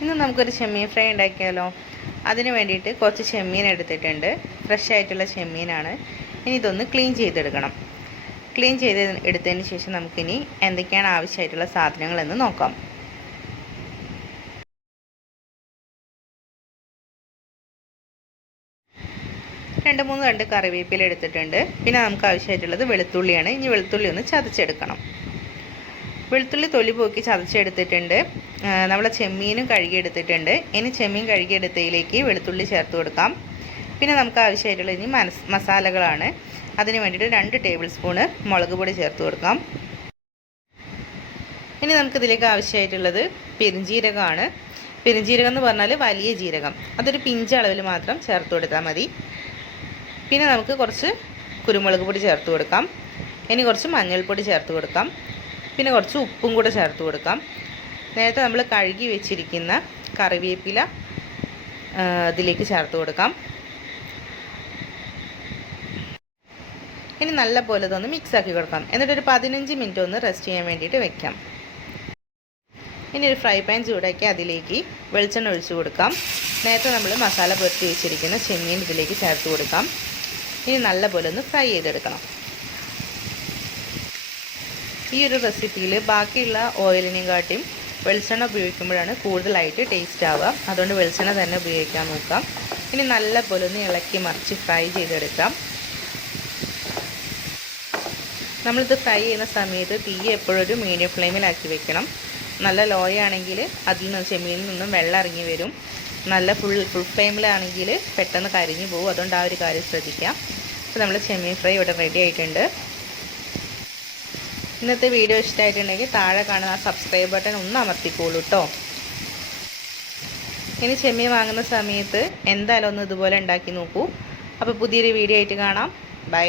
ഇന്ന് നമുക്കൊരു ചെമ്മീൻ ഫ്രൈ ഉണ്ടാക്കിയാലോ? അതിന് വേണ്ടിയിട്ട് കുറച്ച് ചെമ്മീൻ എടുത്തിട്ടുണ്ട്. ഫ്രഷ് ആയിട്ടുള്ള ചെമ്മീനാണ്. ഇനി ഇതൊന്ന് ക്ലീൻ ചെയ്തെടുക്കണം. ക്ലീൻ ചെയ്ത് എടുത്തതിന് ശേഷം നമുക്കിനി എന്തൊക്കെയാണ് ആവശ്യമായിട്ടുള്ള സാധനങ്ങളെന്ന് നോക്കാം. രണ്ട് മൂന്ന് രണ്ട് കറിവേപ്പില എടുത്തിട്ടുണ്ട്. പിന്നെ നമുക്ക് ആവശ്യമായിട്ടുള്ളത് വെളുത്തുള്ളിയാണ്. ഇനി വെളുത്തുള്ളി ഒന്ന് ചതച്ചെടുക്കണം. വെളുത്തുള്ളി തൊലി പോക്കി ചതച്ചെടുത്തിട്ടുണ്ട് നമ്മൾ ചെമ്മീനും കഴുകിയെടുത്തിട്ടുണ്ട്. ഇനി ചെമ്മീൻ കഴുകിയെടുത്തതിലേക്ക് വെളുത്തുള്ളി ചേർത്ത് കൊടുക്കാം. പിന്നെ നമുക്ക് ആവശ്യമായിട്ടുള്ള ഇനി മനസ് മസാലകളാണ്. അതിന് വേണ്ടിയിട്ട് രണ്ട് ടേബിൾ സ്പൂണ് മുളക് പൊടി ചേർത്ത് കൊടുക്കാം. ഇനി നമുക്കിതിലേക്ക് ആവശ്യമായിട്ടുള്ളത് പെരുംജീരകമാണ്. പെരുംജീരകം എന്ന് പറഞ്ഞാൽ വലിയ ജീരകം. അതൊരു പിഞ്ച് അളവിൽ മാത്രം ചേർത്ത് കൊടുത്താൽ മതി. പിന്നെ നമുക്ക് കുറച്ച് കുരുമുളക് പൊടി ചേർത്ത് കൊടുക്കാം. ഇനി കുറച്ച് മഞ്ഞൾപ്പൊടി ചേർത്ത് കൊടുക്കാം. പിന്നെ കുറച്ച് ഉപ്പും കൂടെ ചേർത്ത് കൊടുക്കാം. നേരത്തെ നമ്മൾ കഴുകി വെച്ചിരിക്കുന്ന കറിവേപ്പില ഇതിലേക്ക് ചേർത്ത് കൊടുക്കാം. ഇനി നല്ല പോലെ ഇതൊന്ന് മിക്സ് ആക്കി കൊടുക്കാം. എന്നിട്ടൊരു പതിനഞ്ച് മിനിറ്റ് ഒന്ന് റെസ്റ്റ് ചെയ്യാൻ വേണ്ടിയിട്ട് വെക്കാം. ഇനി ഒരു ഫ്രൈ പാൻ ചൂടാക്കി അതിലേക്ക് വെളിച്ചെണ്ണ ഒഴിച്ചു കൊടുക്കാം. നേരത്തെ നമ്മൾ മസാല പുരട്ടി വെച്ചിരിക്കുന്ന ചെമ്മീൻ ഇതിലേക്ക് ചേർത്ത് കൊടുക്കാം. ഇനി നല്ല പോലെ ഒന്ന് ഫ്രൈ ചെയ്തെടുക്കണം. ഈ ഒരു റെസിപ്പിയിൽ ബാക്കിയുള്ള ഓയിലിനെയും കാട്ടിയും വെളിച്ചെണ്ണ ഉപയോഗിക്കുമ്പോഴാണ് കൂടുതലായിട്ട് ടേസ്റ്റ് ആവുക. അതുകൊണ്ട് വെളിച്ചെണ്ണ തന്നെ ഉപയോഗിക്കാൻ നോക്കാം. ഇനി നല്ല പോലെ ഒന്ന് ഇളക്കി മറിച്ച് ഫ്രൈ ചെയ്തെടുക്കാം. നമ്മളിത് ഫ്രൈ ചെയ്യുന്ന സമയത്ത് തീ എപ്പോഴും ഒരു മീഡിയം ഫ്ലെയിമിലാക്കി വെക്കണം. നല്ല ലോ ആണെങ്കിൽ അതിൽ നിന്ന് ചെമ്മീനിൽ നിന്നും വെള്ളം ഇറങ്ങി വരും. നല്ല ഫുൾ ഫുൾ ഫ്ലെയിമിലാണെങ്കിൽ പെട്ടെന്ന് കരിഞ്ഞു പോകും. അതുകൊണ്ട് ആ ഒരു കാര്യം ശ്രദ്ധിക്കാം. അപ്പോൾ നമ്മൾ ചെമ്മീൻ ഫ്രൈ ഇവിടെ റെഡി ആയിട്ടുണ്ട്. ഇന്നത്തെ വീഡിയോ ഇഷ്ടമായിട്ടുണ്ടെങ്കിൽ താഴെ കാണുന്ന ആ സബ്സ്ക്രൈബ് ബട്ടൺ ഒന്ന് അമർത്തിക്കോളൂ കേട്ടോ ഇനി ചെമ്മീൻ വാങ്ങുന്ന സമയത്ത് എന്തായാലും ഒന്ന് ഇതുപോലെ ഉണ്ടാക്കി നോക്കൂ. അപ്പോൾ പുതിയൊരു വീഡിയോ ആയിട്ട് കാണാം. ബൈ